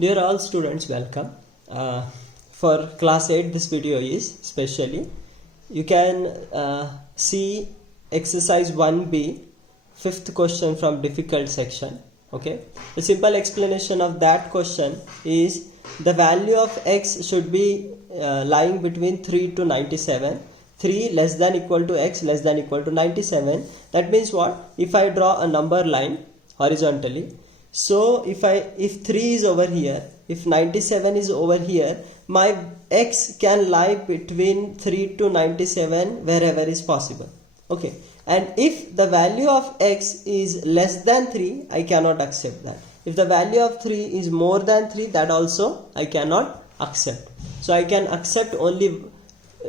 Dear all students, welcome. For class 8 this video is specially. You can see exercise 1b, fifth question from difficult section. Okay, the simple explanation of that question is the value of x should be lying between 3 to 97. 3 less than equal to x less than equal to 97. That means what? If I draw a number line horizontally, so if 3 is over here, if 97 is over here, my x can lie between 3 to 97 wherever is possible. Okay, and if the value of x is less than 3, I cannot accept that. If the value of 3 is more than 3, that also I cannot accept. So I can accept only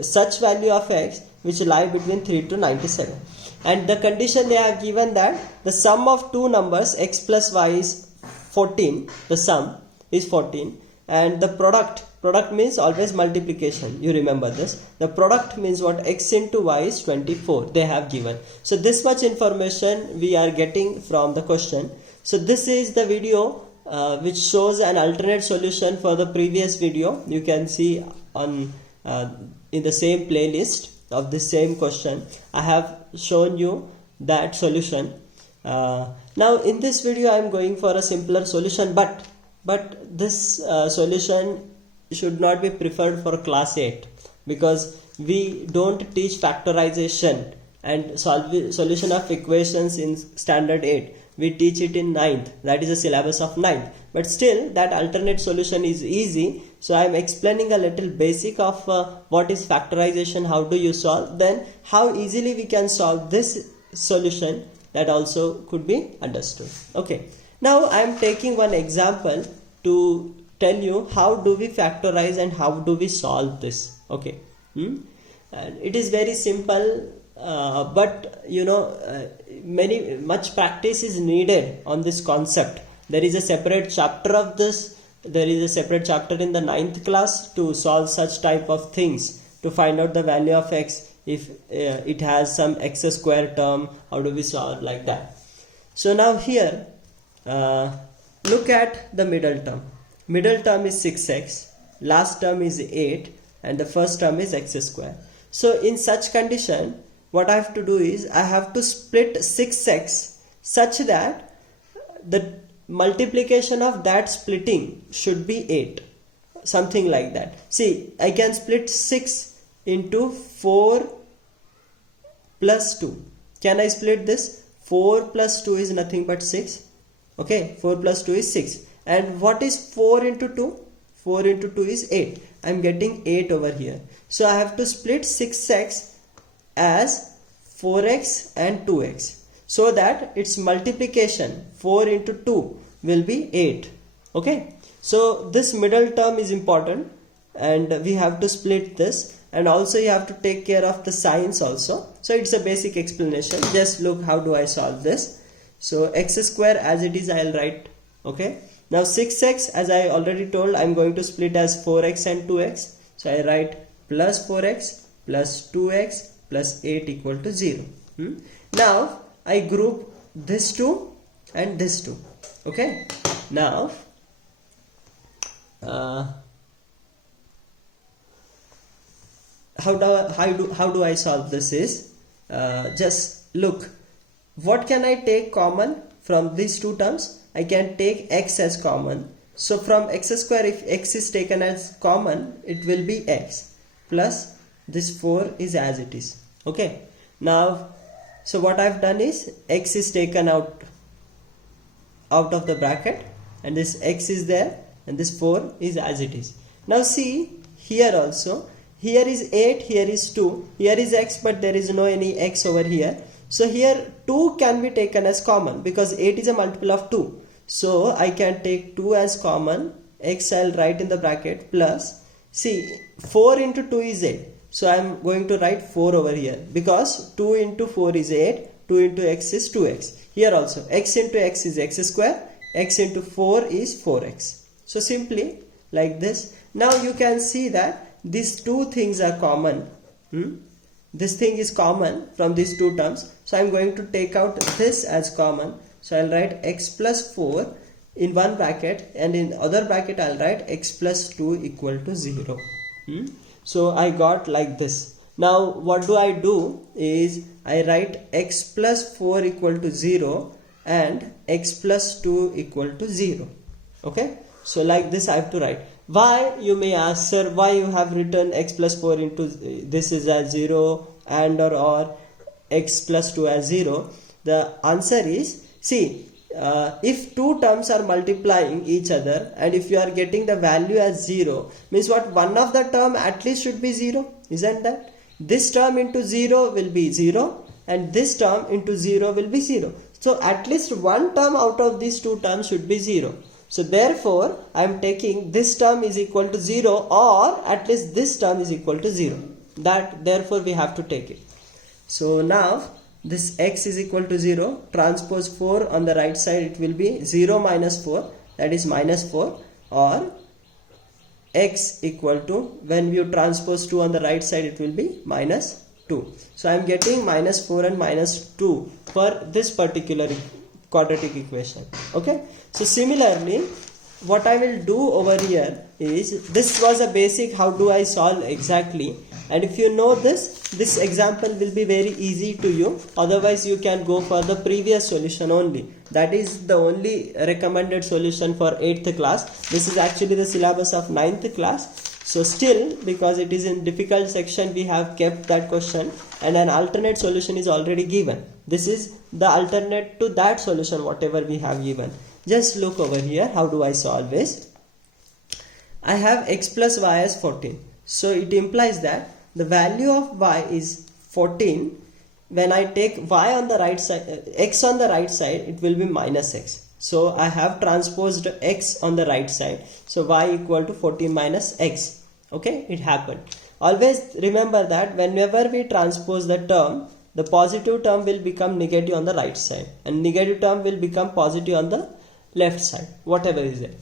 such value of x which lie between 3 to 97. And the condition they have given that the sum of two numbers x plus y is 14, the sum is 14, and the product means always multiplication, you remember this. The product means what? X into y is 24, they have given. So this much information we are getting from the question. So this is the video which shows an alternate solution for the previous video. You can see on in the same playlist of the same question I have shown you that solution. Now in this video I am going for a simpler solution, but this solution should not be preferred for class 8 because we don't teach factorization and solution of equations in standard 8. We teach it in 9th, that is the syllabus of 9th, but still that alternate solution is easy. So I am explaining a little basic of what is factorization, how do you solve, then how easily we can solve this solution, that also could be understood. Okay, now I am taking one example to tell you how do we factorize and how do we solve this. Okay, and it is very simple, but you know much practice is needed on this concept. There is a separate chapter of this. There is a separate chapter in the 9th class to solve such type of things, to find out the value of x if it has some x square term. How do we solve like that? So now here look at the middle term. Middle term is 6x, last term is 8, and the first term is x square. So in such condition, what I have to do is I have to split 6x such that the multiplication of that splitting should be 8, something like that. See, I can split 6 into 4 plus 2. Can I split this? 4 plus 2 is nothing but 6. Okay, 4 plus 2 is 6. And what is 4 into 2? 4 into 2 is 8. I am getting 8 over here. So I have to split 6x as 4x and 2x, so that its multiplication 4 into 2 will be 8. Okay, so this middle term is important and we have to split this, and also you have to take care of the signs also. So it's a basic explanation. Just look how do I solve this. So x square as it is I will write. Okay, now 6x, as I already told, I am going to split as 4x and 2x. So I write plus 4x plus 2x plus 8 equal to 0. Now I group this 2 and this 2. Okay, now how do I solve this is just look, what can I take common from these two terms? I can take x as common. So from x square, if x is taken as common, it will be x plus this 4 is as it is. Okay, now so what I've done is x is taken out of the bracket and this x is there and this 4 is as it is. Now see here also, here is 8, here is 2, here is x, but there is no any x over here. So here 2 can be taken as common because 8 is a multiple of 2. So I can take 2 as common, x I'll write in the bracket plus, see 4 into 2 is 8. So I am going to write 4 over here because 2 into 4 is 8, 2 into x is 2x. Here also x into x is x square, x into 4 is 4x. So simply like this. Now you can see that these two things are common. This thing is common from these two terms. So I am going to take out this as common. So I'll write x plus 4 in one bracket, and in other bracket I'll write x plus 2 equal to 0. So I got like this. Now what do? Is I write x plus 4 equal to 0 and x plus 2 equal to 0. Okay, so like this I have to write. Why, you may ask, sir, why you have written x plus 4 into this is as 0 and or x plus 2 as 0? The answer is, see, if two terms are multiplying each other and if you are getting the value as 0, means what? One of the term at least should be 0, isn't that? This term into 0 will be 0 and this term into 0 will be 0. So at least one term out of these two terms should be 0. So therefore I am taking this term is equal to 0, or at least this term is equal to 0. Therefore we have to take it. So now this x is equal to 0, transpose 4 on the right side, it will be 0 minus 4, that is minus 4, or x equal to, when you transpose 2 on the right side, it will be minus 2. So I am getting minus 4 and minus 2 for this particular quadratic equation. Okay, so similarly what I will do over here is, this was a basic how do I solve exactly, and if you know this example will be very easy to you. Otherwise you can go for the previous solution only. That is the only recommended solution for 8th class. This is actually the syllabus of 9th class. So still, because it is in difficult section, we have kept that question and an alternate solution is already given. This is the alternate to that solution whatever we have given. Just look over here, how do I solve this? I have x plus y as 14. So it implies that the value of y is 14. When I take y on the right side, x on the right side, it will be minus x. So I have transposed x on the right side. So y equal to 14 minus x. Okay, it happened. Always remember that whenever we transpose the term, the positive term will become negative on the right side and negative term will become positive on the left side, whatever is there.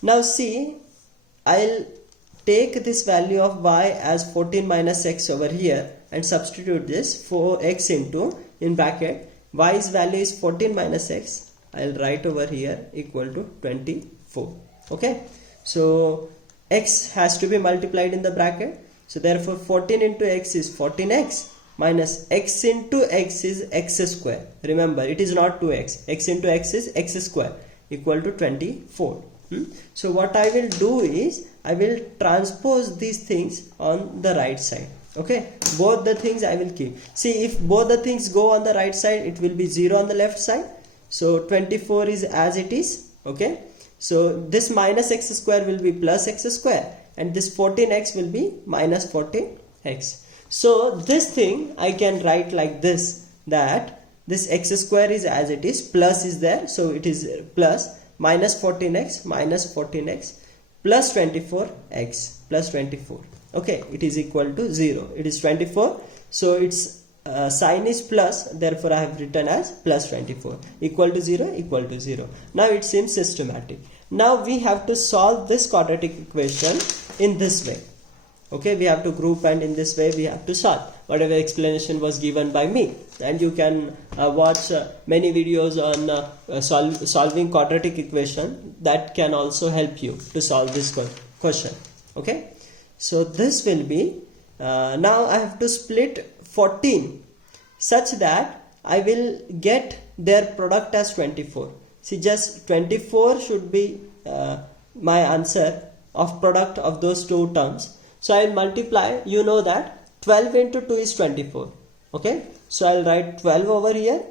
Now see, I'll take this value of y as 14 minus x over here and substitute this for x into, in bracket, y's value is 14 minus x. I'll write over here equal to 24. Okay, so x has to be multiplied in the bracket. So therefore 14 into x is 14x minus x into x is x square. Remember, it is not 2x. X into x is x square equal to 24. So what I will do is, I will transpose these things on the right side. Okay, both the things I will keep. See, if both the things go on the right side, it will be 0 on the left side. So 24 is as it is. Okay, so this minus x square will be plus x square and this 14x will be minus 14x. So this thing I can write like this, that this x square is as it is, plus is there, so it is plus minus 14x plus 24x plus 24. Okay, it is equal to 0. It is 24. So its sign is plus, therefore I have written as plus 24. Equal to 0, equal to 0. Now it seems systematic. Now we have to solve this quadratic equation in this way. Okay, we have to group and in this way we have to solve. Whatever explanation was given by me, and you can watch many videos on solving quadratic equation that can also help you to solve this question. Okay, so this will be now I have to split 14 such that I will get their product as 24. See, just 24 should be my answer of product of those two terms. So I will multiply, you know that 12 into 2 is 24. Okay, so I will write 12 over here,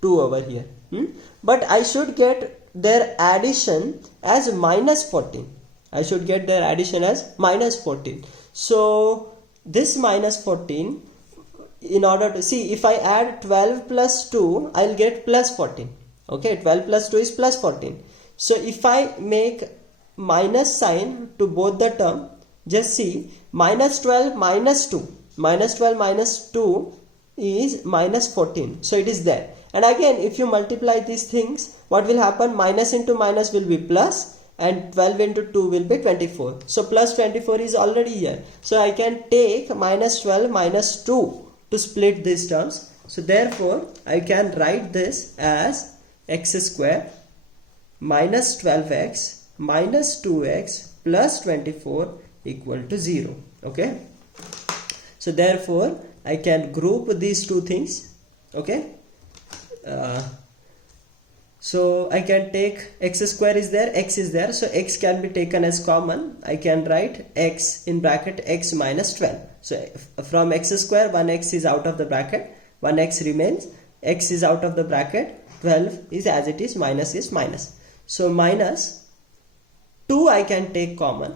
2 over here. But I should get their addition as minus 14. I should get their addition as minus 14. So this minus 14, in order to see, if I add 12 plus 2, I will get plus 14. Okay, 12 plus 2 is plus 14. So if I make minus sign to both the term, just see, minus 12 minus 2. Minus 12 minus 2 is minus 14. So it is there. And again, if you multiply these things, what will happen? Minus into minus will be plus and 12 into 2 will be 24. So plus 24 is already here. So I can take minus 12 minus 2 to split these terms. So therefore, I can write this as x square minus 12x minus 2x plus 24 equal to 0. Okay, so therefore I can group these two things. Okay, so I can take x square is there, x is there, so x can be taken as common. I can write x in bracket x minus 12. So from x square, 1x is out of the bracket, 1x remains, x is out of the bracket, 12 is as it is, minus is minus. So minus 2 I can take common,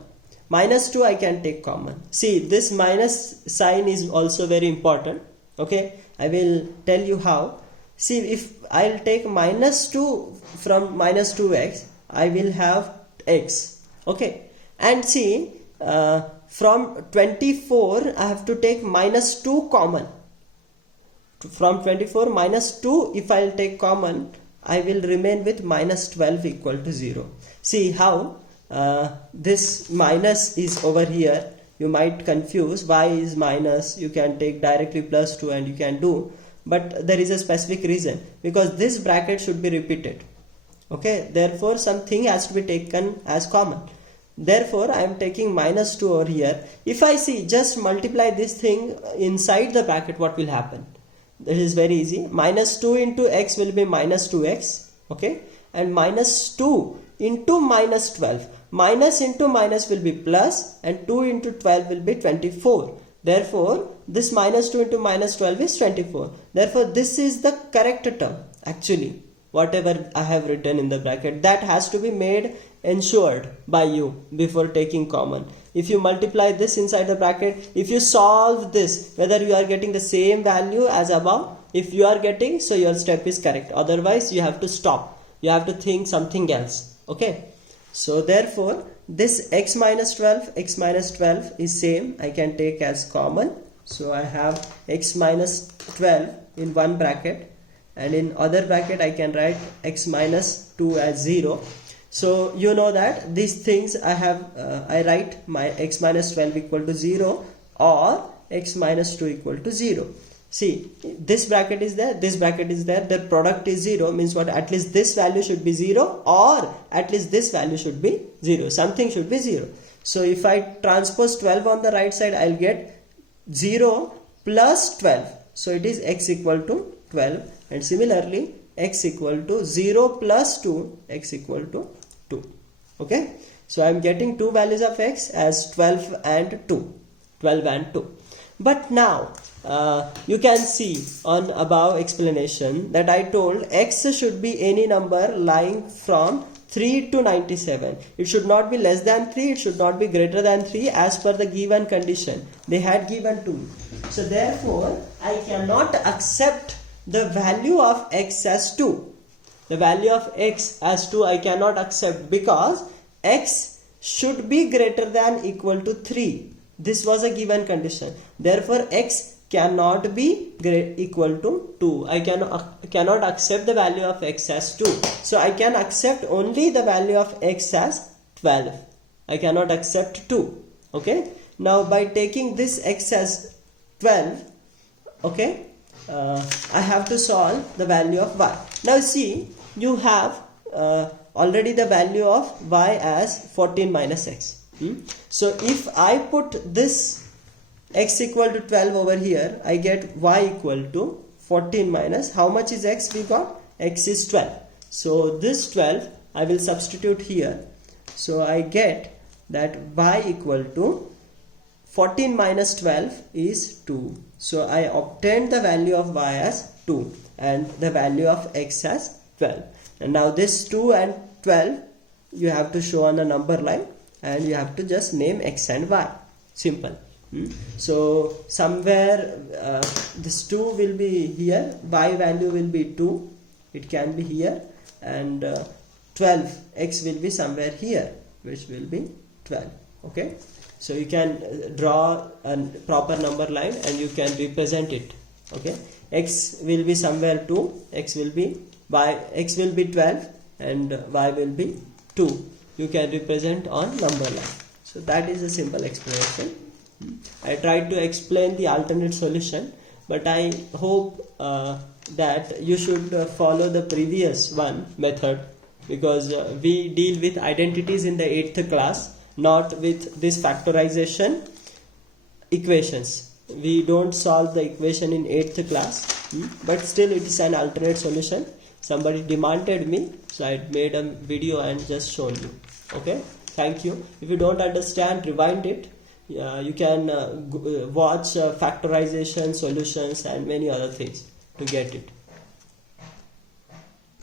minus 2 I can take common. See, this minus sign is also very important. Okay, I will tell you how. See, if I'll take minus 2 from minus 2x, I will have x. Okay, and see, from 24 I have to take minus 2 common. From 24 minus 2 if I'll take common, I will remain with minus 12 equal to 0. See how this minus is over here. You might confuse why is minus. You can take directly plus 2 and you can do. But there is a specific reason, because this bracket should be repeated. Okay, therefore something has to be taken as common. Therefore I am taking minus 2 over here. If I see, just multiply this thing inside the bracket, what will happen? That is very easy. Minus 2 into x will be minus 2x. Okay, and minus 2 into minus 12. Minus into minus will be plus, and 2 into 12 will be 24. Therefore, this minus 2 into minus 12 is 24. Therefore, this is the correct term. Actually, whatever I have written in the bracket, that has to be made ensured by you before taking common. If you multiply this inside the bracket, if you solve this, whether you are getting the same value as above, if you are getting, so your step is correct. Otherwise, you have to stop. You have to think something else. Okay. So therefore, this x minus 12 is same. I can take as common. So I have x minus 12 in one bracket, and in other bracket I can write x minus 2 as 0. So you know that these things I have, I write my x minus 12 equal to 0 or x minus 2 equal to 0. See, this bracket is there, this bracket is there, the product is 0, means what? At least this value should be 0, or at least this value should be 0. Something should be 0. So if I transpose 12 on the right side, I'll get 0 plus 12. So it is x equal to 12, and similarly x equal to 0 plus 2, x equal to 2. Okay, so I'm getting two values of x as 12 and 2. But now you can see on above explanation that I told x should be any number lying from 3 to 97. It should not be less than 3, it should not be greater than 3 as per the given condition they had given to me. So therefore I cannot accept the value of x as 2. The value of x as 2 I cannot accept, because x should be greater than equal to 3. This was a given condition. Therefore x cannot be equal to 2. I cannot accept the value of x as 2. So I can accept only the value of x as 12. I cannot accept 2. Okay. Now by taking this x as 12, okay, I have to solve the value of y. Now see, you have already the value of y as 14 minus x. So if I put this x equal to 12 over here, I get y equal to 14 minus, how much is x we got? X is 12. So this 12 I will substitute here. So I get that y equal to 14 minus 12 is 2. So I obtained the value of y as 2 and the value of x as 12. And now this 2 and 12 you have to show on a number line, and you have to just name x and y. Simple. So somewhere this 2 will be here, y value will be 2, it can be here, and 12, x will be somewhere here, which will be 12. Okay, so you can draw a proper number line and you can represent it. Okay, x will be somewhere 2, x will be 12 and y will be 2. You can represent on number line. So that is a simple explanation. I tried to explain the alternate solution, but I hope that you should follow the previous one method because we deal with identities in the 8th class, not with this factorization equations. We don't solve the equation in 8th class, but still it is an alternate solution. Somebody demanded me, so I made a video and just shown you. Okay, thank you. If you don't understand, rewind it. You can watch factorization solutions and many other things to get it.